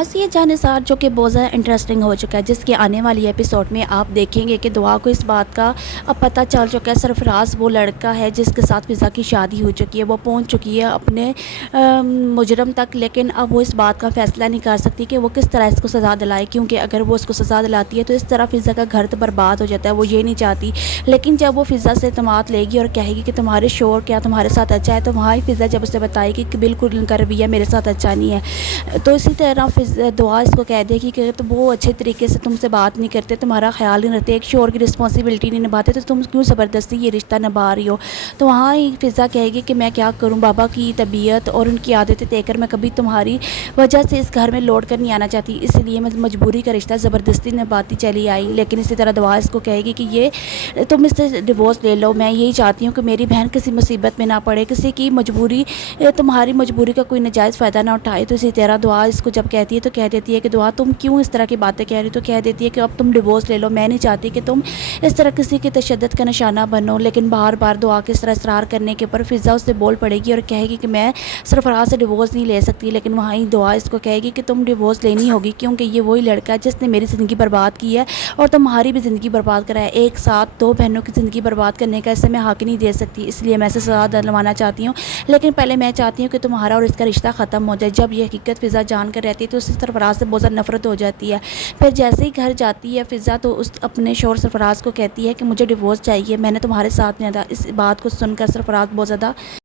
مسیح جانثار جو کہ بہت زیادہ انٹرسٹنگ ہو چکا ہے، جس کے آنے والی ایپیسوڈ میں آپ دیکھیں گے کہ دعا کو اس بات کا اب پتہ چل چکا ہے۔ سرفراز وہ لڑکا ہے جس کے ساتھ فضا کی شادی ہو چکی ہے، وہ پہنچ چکی ہے اپنے مجرم تک، لیکن اب وہ اس بات کا فیصلہ نہیں کر سکتی کہ وہ کس طرح اس کو سزا دلائے، کیونکہ اگر وہ اس کو سزا دلاتی ہے تو اس طرح فضا کا گھر تو برباد ہو جاتا ہے، وہ یہ نہیں چاہتی۔ لیکن جب وہ فضا سے اعتماد لے گی اور کہے گی کہ تمہارے شوہر کیا تمہارے ساتھ اچھا ہے، تو وہاں ہی فضا جب اسے بتائے گی کہ بالکل ان کا رویہ میرے ساتھ اچھا نہیں ہے، تو اسی طرح دعا اس کو کہہ دے گی کہ تو وہ اچھے طریقے سے تم سے بات نہیں کرتے، تمہارا خیال نہیں رکھتے، ایک شوہر کی رسپانسبلٹی نہیں نبھاتے، تو تم کیوں زبردستی یہ رشتہ نبھا رہی ہو۔ تو وہاں ہی فضا کہے گی کہ میں کیا کروں، بابا کی طبیعت اور ان کی عادتیں دیکھ کر میں کبھی تمہاری وجہ سے اس گھر میں لوٹ کر نہیں آنا چاہتی، اس لیے میں مجبوری کا رشتہ زبردستی نبھاتی چلی آئی۔ لیکن اسی طرح دعا اس کو کہے گی کہ یہ تم اس سے ڈیورس لے لو، میں یہی چاہتی ہوں کہ میری بہن کسی مصیبت میں نہ پڑے، کسی کی مجبوری، تمہاری مجبوری کا کوئی ناجائز فائدہ نہ اٹھائے۔ تو اسی طرح دعا اس کو جب کہتی ہے تو کہہ دیتی ہے کہ دعا تم کیوں اس طرح کی باتیں کہہ رہی ہو، تو کہہ دیتی ہے کہ اب تم ڈیورس لے لو، میں نہیں چاہتی کہ تم اس طرح کسی کی تشدد کا نشانہ بنو۔ لیکن بار بار دعا کے اس طرح اصرار کرنے کے پر فضا اس سے بول پڑے گی اور کہے گی کہ میں سرفراز سے ڈیورس نہیں لے سکتی، لیکن وہاں ہی دعا اس کو کہے گی کہ تم ڈیورس لینی ہوگی، کیونکہ یہ وہی لڑکا ہے جس نے میری زندگی برباد کی ہے اور تمہاری بھی زندگی برباد کرا ہے، ایک ساتھ دو بہنوں کی زندگی برباد کرنے کا اسے میں حق نہیں دے سکتی، اس لیے میں اسے سزا دلوانا چاہتی ہوں، لیکن پہلے میں چاہتی ہوں کہ تمہارا اور اس کا رشتہ ختم ہو جائے۔ جب یہ حقیقت فضا جان کر رہتی ہے تو اس سرفراز سے بہت زیادہ نفرت ہو جاتی ہے۔ پھر جیسے ہی گھر جاتی ہے فضا تو اپنے شوہر سرفراز کو کہتی ہے کہ مجھے ڈیورس چاہیے، میں نے تمہارے ساتھ نہیں تھا۔ اس بات کو سن کر سرفراز بہت زیادہ